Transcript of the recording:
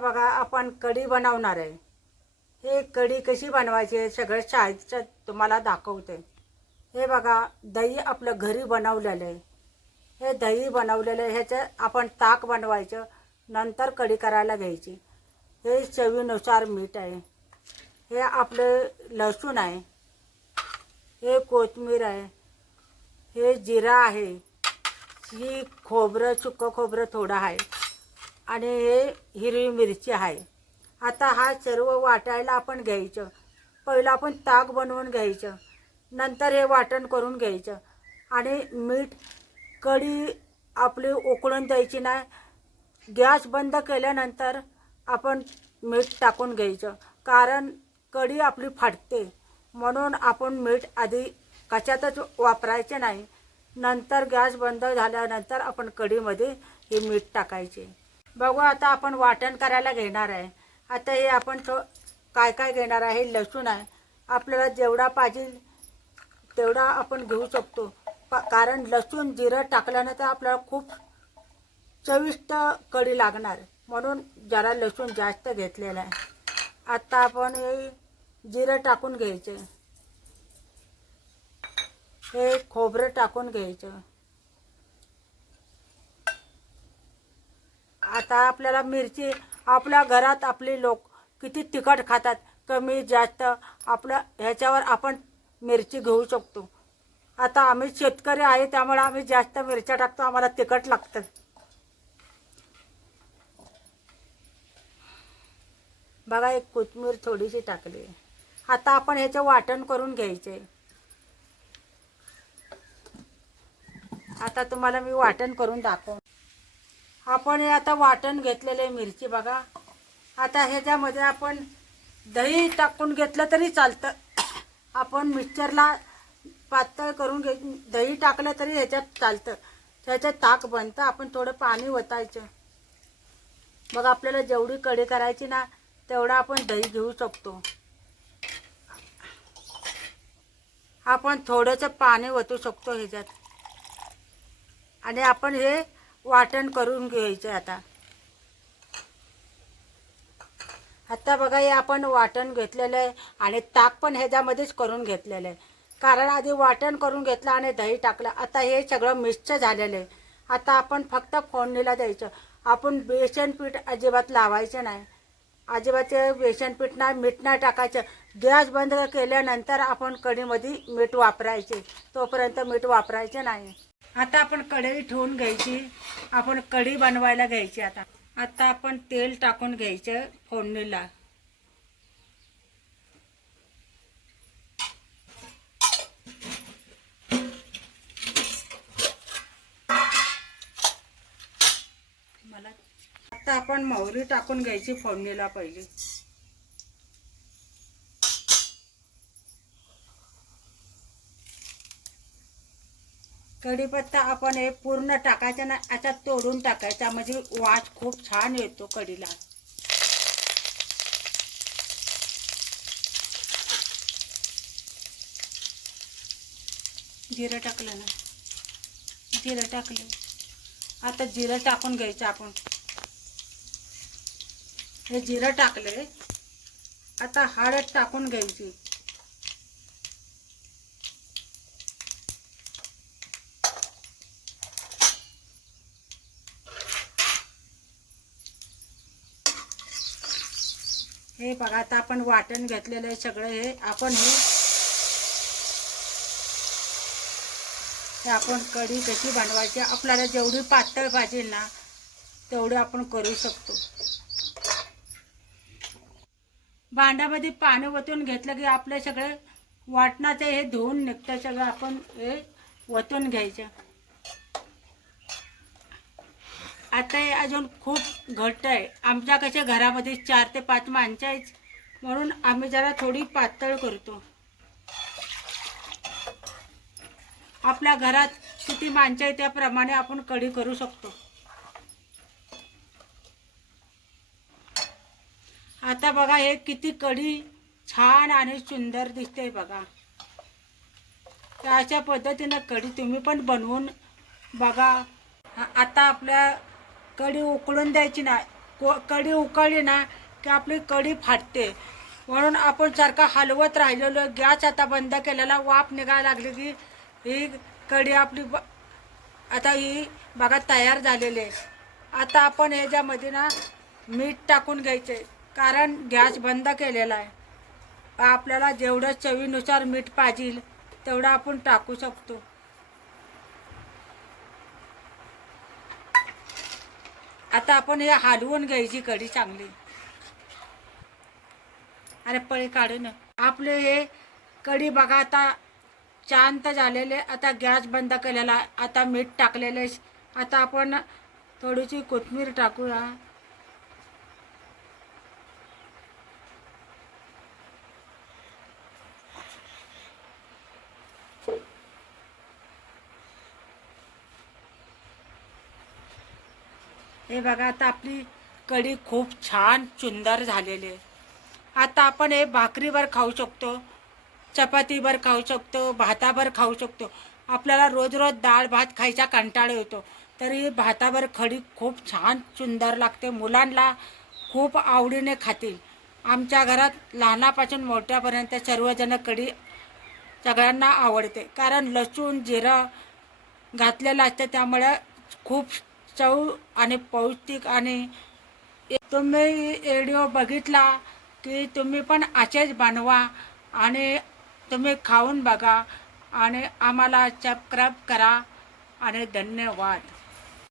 बघा आपण कढी बनवणार आहे। हे कढी कशी बनवायची हे सगळं शाळेचं तुम्हाला दाखवते। हे बघा दही आपलं घरी बनवलेलं आहे। हे दही बनवलेलं आहे, ह्याचं आपण ताक बनवायचं, नंतर कढी करायला घ्यायची। हे चवीनुसार मीठ आहे, हे आपले लसूण आहे, हे कोथिंबीर आहे, हे जिरा आहे, ही खोबरं सुकं खोबरं थोडं आहे आणि हे हिरवी मिरची आहे। आता हा सर्व वाटायला आपण घ्यायचं। पहिलं आपण ताक बनवून घ्यायचं, नंतर हे वाटण करून घ्यायचं आणि मीठ कढी आपली उकळून द्यायची नाही। गॅस बंद केल्यानंतर आपण मीठ टाकून घ्यायचं, कारण कढी आपली फाटते, म्हणून आपण मीठ आधी कशातच वापरायचे नाही। नंतर गॅस बंद झाल्यानंतर आपण कढीमध्ये हे मीठ टाकायचे। बघू आता आपण वाटण करायला घेणार आहे। आता हे आपण काय काय घेणार आहे, लसूण आहे, आपल्याला जेवढा पाहिजे तेवढा आपण घेऊ शकतो, कारण लसूण जिरं टाकल्यानंतर आपल्याला खूप चविष्ट कढी लागणार, म्हणून जरा लसूण जास्त घेतलेला आहे। आता आपण हे जिरं टाकून घ्यायचे, हे खोबरं टाकून घ्यायचं। आता आपल्याला मिरची, आपल्या घरात आपले लोक किती तिखट खातात, कमी जास्त आपलं ह्याच्यावर आपण मिरची घेऊ शकतो। आता आम्ही शेतकरी आहे त्यामुळे आम्ही जास्त मिरच्या टाकतो, आम्हाला तिखट लागतं। बघा एक कोथिंबीर थोडीशी टाकली। आता आपण ह्याचं वाटण करून घ्यायचे। आता तुम्हाला मी वाटण करून दाखव। आपण हे आता वाटण घेतलेले मिरची बघा। आता ह्याच्यामध्ये आपण दही टाकून घेतलं तरी चालतं, आपण मिक्सरला पातळ करून दही टाकलं तरी ह्याच्यात चालतं, त्याच्यात ताक बनतं। आपण थोडं पाणी ओतायचं बघा, आपल्याला जेवढी कढी करायची ना तेवढा आपण दही घेऊ शकतो। आपण थोडंसं पाणी ओतू शकतो ह्याच्यात आणि आपण हे वाटण करून घ्यायचं। आता बघा हे आपण वाटण घेतलेलं आहे आणि ताक पण ह्याच्यामध्येच करून घेतलेलं आहे, कारण आधी वाटण करून घेतलं आणि दही टाकलं। आता हे सगळं मिक्स झालेलं आहे। आता आपण फक्त फोडणीला द्यायचं। आपण बेसन पीठ अजिबात लावायचं नाही, अजिबात बेसन पीठ नाही, मीठ नाही टाकायचं। गॅस बंद केल्यानंतर आपण कढीमध्ये मीठ वापरायचे, तोपर्यंत मीठ वापरायचं नाही। आता आपण कढई ठेवून घ्यायची, आपण कढी बनवायला घ्यायची। आता आपण तेल टाकून घ्यायचं फोडणीला। आता आपण मोहरी टाकून घ्यायची फोडणीला पहिली। कढीपत्ता आपण हे पूर्ण टाकायचा ना, आता तोडून टाकायचा, म्हणजे वास खूप छान येतो कढीला। जिरं टाकलं ना, जिरं टाकलं। आता जिरं टाकून घ्यायचं आपण, हे जिरं टाकले। आता हळद टाकून घ्यायची, हे बघा आता आपण वाटण घेतलेलं आहे सगळं, हे आपण हे आपण कढी कशी बनवायची, आपल्याला जेवढी पातळ पाहिजे ना तेवढी आपण करू शकतो। भांड्यामध्ये पाणी ओतून घेतलं की आपलं सगळं वाटणाचं हे धुवून निघतं, सगळं आपण हे ओतून घ्यायचं। आता हे अजून खूप घट्ट आहे, आमच्या कशा घरामध्ये 4 ते 5 माणसं आहेत, म्हणून आम्ही जरा थोडी पातळ करतो। आपल्या घरात किती माणसं आहे त्याप्रमाणे आपण कढी करू शकतो। आता बघा हे किती कढी छान आणि सुंदर दिसते बघा। अशा पद्धतीनं कढी तुम्ही पण बनवून बघा। आता आपल्या कढी उकळून द्यायची नाही, कढी उकळली ना की आपली कढी फाटते. म्हणून आपण सारखा हलवत राहिलेलो. गॅस आता बंद केलेला, वाफ निघायला लागली की ही कढी आपली आता ही बघा तयार झालेली आहे. आता आपण ह्याच्यामध्ये ना मीठ टाकून घ्यायचे, कारण गॅस बंद केलेला आहे. आपल्याला जेवढं चवीनुसार मीठ पाहिजे तेवढं आपण टाकू शकतो. आता आपण हे हलवून घ्यायची कढी चांगली. अरे पळी काढून आपले हे कढी बघा आता शांत झालेले. आता गॅस बंद केलेला, आता मीठ टाकलेले. आता आपण थोडीशी कोथिंबीर टाकूया. हे बघा आता आपली कढी खूप छान सुंदर झालेली आहे. आता आपण हे भाकरीवर खाऊ शकतो, चपातीवर खाऊ शकतो, भातावर खाऊ शकतो. आपल्याला रोज रोज डाळ भात खायचा कंटाळा येतो, तरी भातावर कढी खूप छान सुंदर लागते. मुलांना खूप आवडीने खातील. आमच्या घरात लहानापासून मोठ्यापर्यंत सर्वजण कढी सगळ्यांना आवडते, कारण लसूण जिरं घातलेलं असतं, त्यामुळे खूप चव आणि पौष्टिक. आणि तुम्ही व्हिडिओ बघितला की तुम्ही पण असेच बनवा आणि तुम्ही खाऊन बघा आणि आम्हाला सबस्क्राईब करा आणि धन्यवाद.